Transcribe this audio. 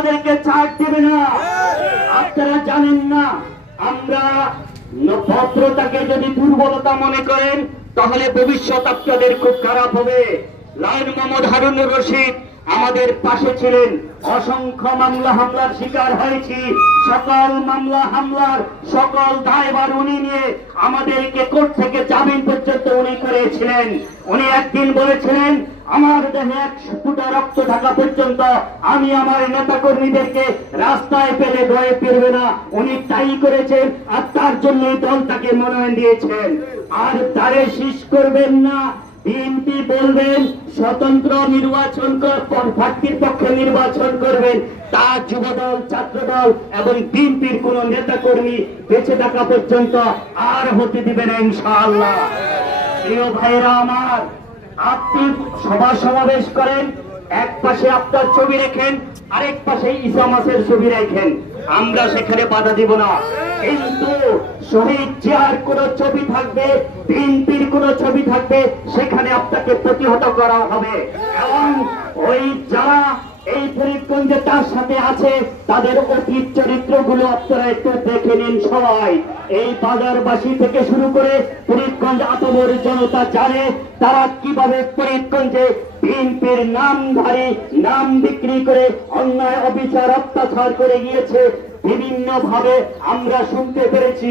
আপনাদেরকে ছাড় দেবে না। আপনারা জানেন না, আমরা ভদ্রতাকে যদি দুর্বলতা মনে করেন তাহলে ভবিষ্যৎ আপনাদের খুব খারাপ হবে। লায়ন মোহাম্মদ হারুনুর রশিদ আমাদের পাশে ছিলেন, অসংখ্য মামলা হামলার শিকার হয়েছি। সকল মামলা হামলার সকল দায়ভার উনি নিয়ে আমাদেরকে কোর্ট থেকে জামিন পর্যন্ত উনি করেছিলেন। উনি একদিন বলেছিলেন, আমার দেহে এক ফুটা রক্ত থাকা পর্যন্ত আমি আমার নেতা কর্মীদেরকে রাস্তায় পেলে ভয়ে ফিরবে না। উনি তাই করেছেন, আর তার জন্য দল তাকে মনোনয়ন দিয়েছেন। আর তারে শীষ করবেন না। বিএনপি বলবেন স্বতন্ত্র নির্বাচন প্রার্থীর পক্ষে নির্বাচন করবেন, তা যুবদল, ছাত্রদল এবং বিএনপির কোন নেতা কর্মী বেঁচে থাকা পর্যন্ত আর হতে দিবেন না ইনশাআল্লাহ। প্রিয় ভাইরা আমার, আপনি সভা সমাবেশ করেন, এক পাশে আপনার ছবি রেখেন, আরেক পাশে ঈসা মাসের ছবি রাখেন, আমরা সেখানে বাধা দিব না। কিন্তু শহীদ জিয়ার কোন ছবি থাকবে, বিএনপির কোন ছবি থাকবে, সেখানে আপনাকে প্রতিহত করা হবে। এবং ওই যারা এই ফরিদগঞ্জে তার সাথে আছে তাদের অতীত চরিত্রগুলো আপনারা একটু দেখে নিন সবাই। এই বাজারবাসী থেকে শুরু করে ফরিদগঞ্জ আতবর জনতা জানে তারা কিভাবে ফরিদগঞ্জে বিএনপির নামধারী নাম বিক্রি করে অন্যায় অবিচার অত্যাচার করে গিয়েছে। বিভিন্ন ভাবে আমরা শুনতে পেরেছি।